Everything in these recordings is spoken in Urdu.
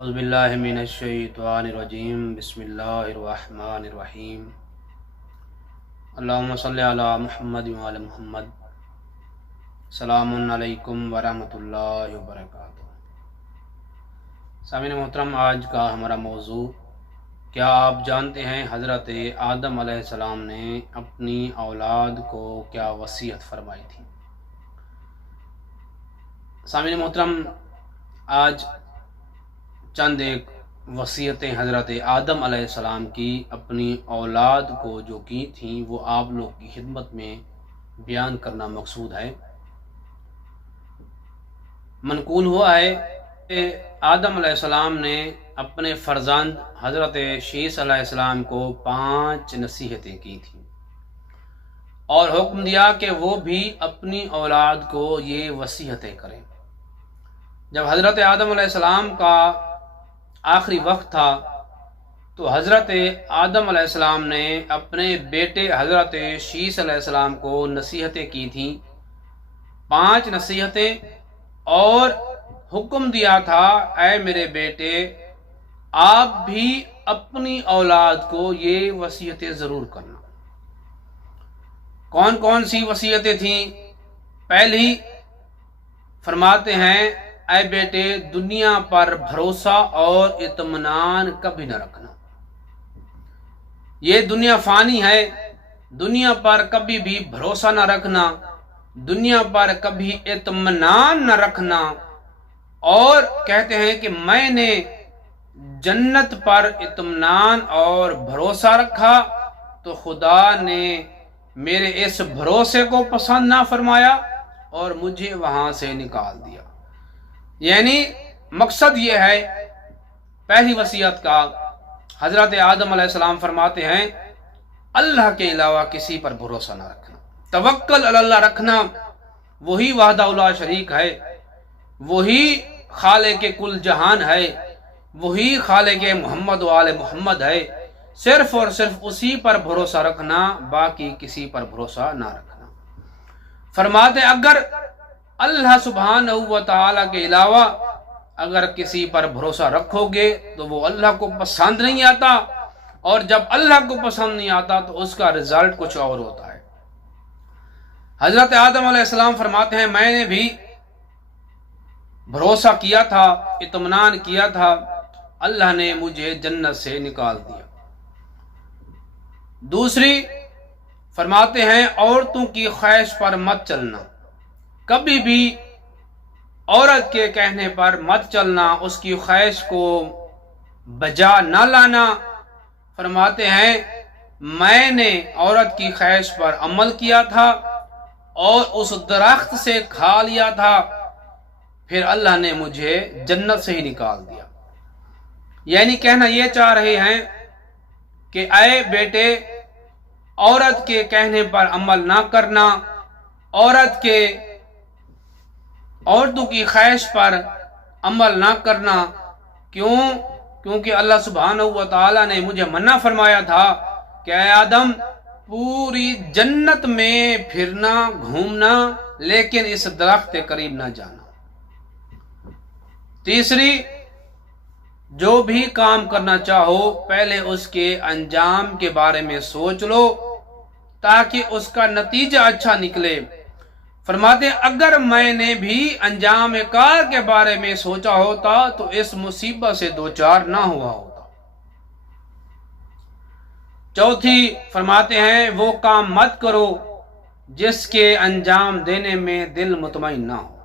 اعوذ باللہ من الشیطان الرجیم بسم اللہ الرحمن الرحیم اللہم صلی علی محمد وعلی محمد السلام علیکم ورحمۃ اللہ وبرکاتہ۔ سامعین محترم، آج کا ہمارا موضوع، کیا آپ جانتے ہیں حضرت آدم علیہ السلام نے اپنی اولاد کو کیا وصیت فرمائی تھی؟ سامعین محترم، آج چند ایک وصیتیں حضرت آدم علیہ السلام کی اپنی اولاد کو جو کی تھیں وہ آپ لوگ کی خدمت میں بیان کرنا مقصود ہے۔ منقول ہوا ہے کہ آدم علیہ السلام نے اپنے فرزند حضرت شیث علیہ السلام کو 5 نصیحتیں کی تھیں اور حکم دیا کہ وہ بھی اپنی اولاد کو یہ وصیتیں کریں۔ جب حضرت آدم علیہ السلام کا آخری وقت تھا تو حضرت آدم علیہ السلام نے اپنے بیٹے حضرت شیث علیہ السلام کو نصیحتیں کی تھیں، 5 نصیحتیں، اور حکم دیا تھا، اے میرے بیٹے، آپ بھی اپنی اولاد کو یہ وصیتیں ضرور کرنا۔ کون کون سی وصیتیں تھیں؟ پہلی فرماتے ہیں، اے بیٹے، دنیا پر بھروسہ اور اطمینان کبھی نہ رکھنا۔ یہ دنیا فانی ہے، دنیا پر کبھی بھی بھروسہ نہ رکھنا، دنیا پر کبھی اطمینان نہ رکھنا۔ اور کہتے ہیں کہ میں نے جنت پر اطمینان اور بھروسہ رکھا تو خدا نے میرے اس بھروسے کو پسند نہ فرمایا اور مجھے وہاں سے نکال دیا۔ یعنی مقصد یہ ہے، پہلی وصیت کا حضرت آدم علیہ السلام فرماتے ہیں، اللہ کے علاوہ کسی پر بھروسہ نہ رکھنا، توکل علی اللہ رکھنا۔ وہی وحدہ لا شریک ہے، وہی خالق کل جہان ہے، وہی خالق محمد و آل محمد ہے، صرف اور صرف اسی پر بھروسہ رکھنا، باقی کسی پر بھروسہ نہ رکھنا۔ فرماتے اگر اللہ سبحانہ و تعالی کے علاوہ اگر کسی پر بھروسہ رکھو گے تو وہ اللہ کو پسند نہیں آتا، اور جب اللہ کو پسند نہیں آتا تو اس کا رزلٹ کچھ اور ہوتا ہے۔ حضرت آدم علیہ السلام فرماتے ہیں، میں نے بھی بھروسہ کیا تھا، اطمینان کیا تھا، اللہ نے مجھے جنت سے نکال دیا۔ دوسری فرماتے ہیں، عورتوں کی خواہش پر مت چلنا، کبھی بھی عورت کے کہنے پر مت چلنا، اس کی خواہش کو بجا نہ لانا۔ فرماتے ہیں، میں نے عورت کی خواہش پر عمل کیا تھا اور اس درخت سے کھا لیا تھا، پھر اللہ نے مجھے جنت سے ہی نکال دیا۔ یعنی کہنا یہ چاہ رہے ہیں کہ اے بیٹے، عورت کے کہنے پر عمل نہ کرنا، عورتوں کی خواہش پر عمل نہ کرنا۔ کیونکہ اللہ سبحانہ و تعالی نے مجھے منع فرمایا تھا کہ اے آدم، پوری جنت میں پھرنا گھومنا، لیکن اس درخت کے قریب نہ جانا۔ تیسری، جو بھی کام کرنا چاہو پہلے اس کے انجام کے بارے میں سوچ لو تاکہ اس کا نتیجہ اچھا نکلے۔ فرماتے ہیں، اگر میں نے بھی انجام کار کے بارے میں سوچا ہوتا تو اس مصیبت سے دوچار نہ ہوا ہوتا۔ چوتھی فرماتے ہیں، وہ کام مت کرو جس کے انجام دینے میں دل مطمئن نہ ہو۔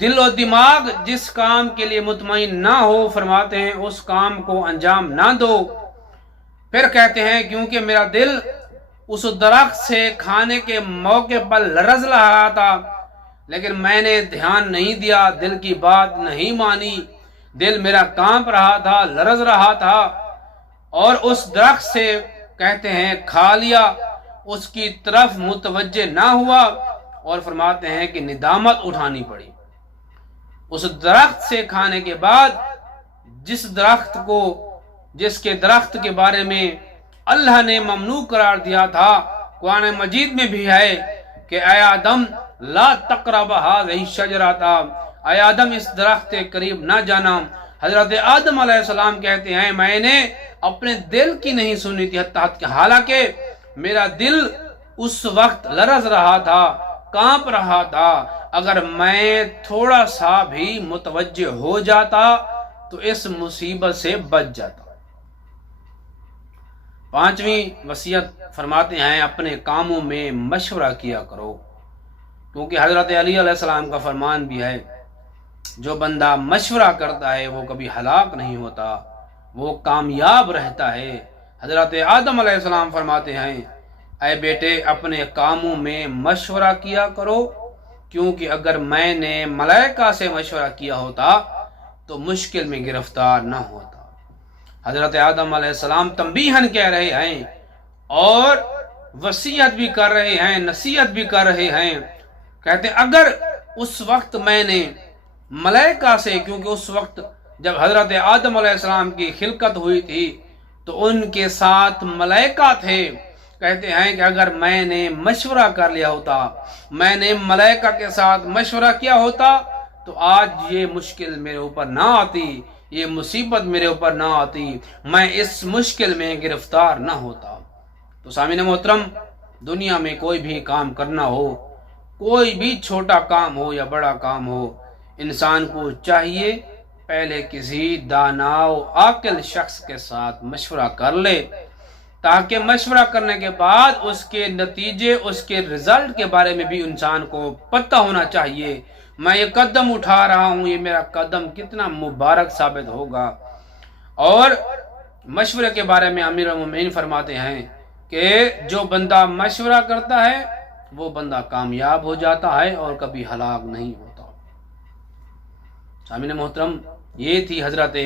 دل و دماغ جس کام کے لیے مطمئن نہ ہو، فرماتے ہیں اس کام کو انجام نہ دو۔ پھر کہتے ہیں، کیونکہ میرا دل اس درخت سے کھانے کے موقع پر لرز رہا تھا، لیکن میں نے دھیان نہیں دیا، دل کی بات نہیں مانی، دل میرا کانپ رہا تھا، لرز رہا تھا، اور اس درخت سے کہتے ہیں کھا لیا، اس کی طرف متوجہ نہ ہوا، اور فرماتے ہیں کہ ندامت اٹھانی پڑی۔ اس درخت سے کھانے کے بعد جس کے درخت کے بارے میں اللہ نے ممنوع قرار دیا تھا، قرآن مجید میں بھی ہے کہ اے آدم لا تقرب هذه الشجرة، اے آدم اس درخت کے قریب نہ جانا حضرت آدم علیہ السلام کہتے ہیں میں نے اپنے دل کی نہیں سنی تھی، حالانکہ میرا دل اس وقت لرز رہا تھا، کانپ رہا تھا، اگر میں تھوڑا سا بھی متوجہ ہو جاتا تو اس مصیبت سے بچ جاتا۔ پانچویں وصیت فرماتے ہیں اپنے کاموں میں مشورہ کیا کرو، کیونکہ حضرت علی علیہ السلام کا فرمان بھی ہے جو بندہ مشورہ کرتا ہے وہ کبھی ہلاک نہیں ہوتا، وہ کامیاب رہتا ہے۔ حضرت آدم علیہ السلام فرماتے ہیں اے بیٹے اپنے کاموں میں مشورہ کیا کرو، کیونکہ اگر میں نے ملائکہ سے مشورہ کیا ہوتا تو مشکل میں گرفتار نہ ہوتا۔ حضرت آدم علیہ السلام تنبیہاً کہہ رہے ہیں اور وصیت بھی کر رہے ہیں، نصیحت بھی کر رہے ہیں، کہتے ہیں اگر اس وقت میں نے ملائکہ سے، کیونکہ اس وقت جب حضرت آدم علیہ السلام کی خلقت ہوئی تھی تو ان کے ساتھ ملائکہ تھے، کہتے ہیں کہ اگر میں نے مشورہ کر لیا ہوتا، میں نے ملائکہ کے ساتھ مشورہ کیا ہوتا تو آج یہ مشکل میرے اوپر نہ آتی، یہ مصیبت میرے اوپر نہ آتی، میں اس مشکل میں گرفتار نہ ہوتا۔ تو سامعین محترم، دنیا میں کوئی بھی کام کرنا ہو، کوئی بھی چھوٹا کام ہو یا بڑا کام ہو، انسان کو چاہیے پہلے کسی دانا و عاقل شخص کے ساتھ مشورہ کر لے، تاکہ مشورہ کرنے کے بعد اس کے نتیجے، اس کے رزلٹ کے بارے میں بھی انسان کو پتہ ہونا چاہیے، میں یہ قدم اٹھا رہا ہوں، یہ میرا قدم کتنا مبارک ثابت ہوگا۔ اور مشورے کے بارے میں امیر المومنین فرماتے ہیں کہ جو بندہ مشورہ کرتا ہے وہ بندہ کامیاب ہو جاتا ہے اور کبھی ہلاک نہیں ہوتا۔ سامعین محترم، یہ تھی حضرت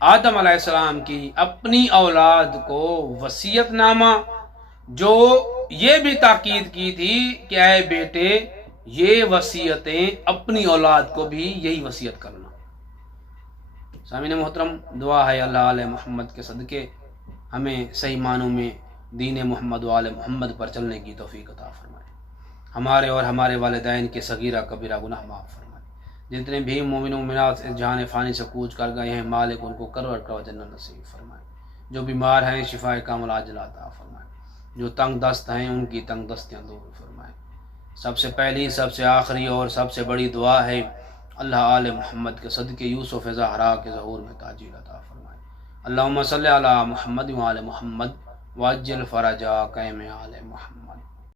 آدم علیہ السلام کی اپنی اولاد کو وصیت نامہ، جو یہ بھی تاکید کی تھی کہ اے بیٹے یہ وصیتیں اپنی اولاد کو بھی یہی وصیت کرنا۔ سامعین محترم، دعا ہے اللہ علیہ محمد کے صدقے ہمیں صحیح معنوں میں دین محمد و آل محمد پر چلنے کی توفیق عطا فرمائے، ہمارے اور ہمارے والدین کے صغیرہ کبیرہ گناہ معاف فرمائے، جتنے بھی مومن و مومنات اس جہان فانی سے کوچ کر گئے ہیں مالک ان کو کرور کرو جنت نصیب فرمائے، جو بیمار ہیں شفا کامل عاجل عطا فرمائے، جو تنگ دست ہیں ان کی تنگ دستیاں دور فرمائے۔ سب سے پہلی، سب سے آخری اور سب سے بڑی دعا ہے اللہ آل محمد کے صدقے یوسف زہرا کے ظہور میں تاجیل عطا فرمائے۔ اللہم صلی علی محمد و آل محمد وعجل فرجا قیم آل محمد۔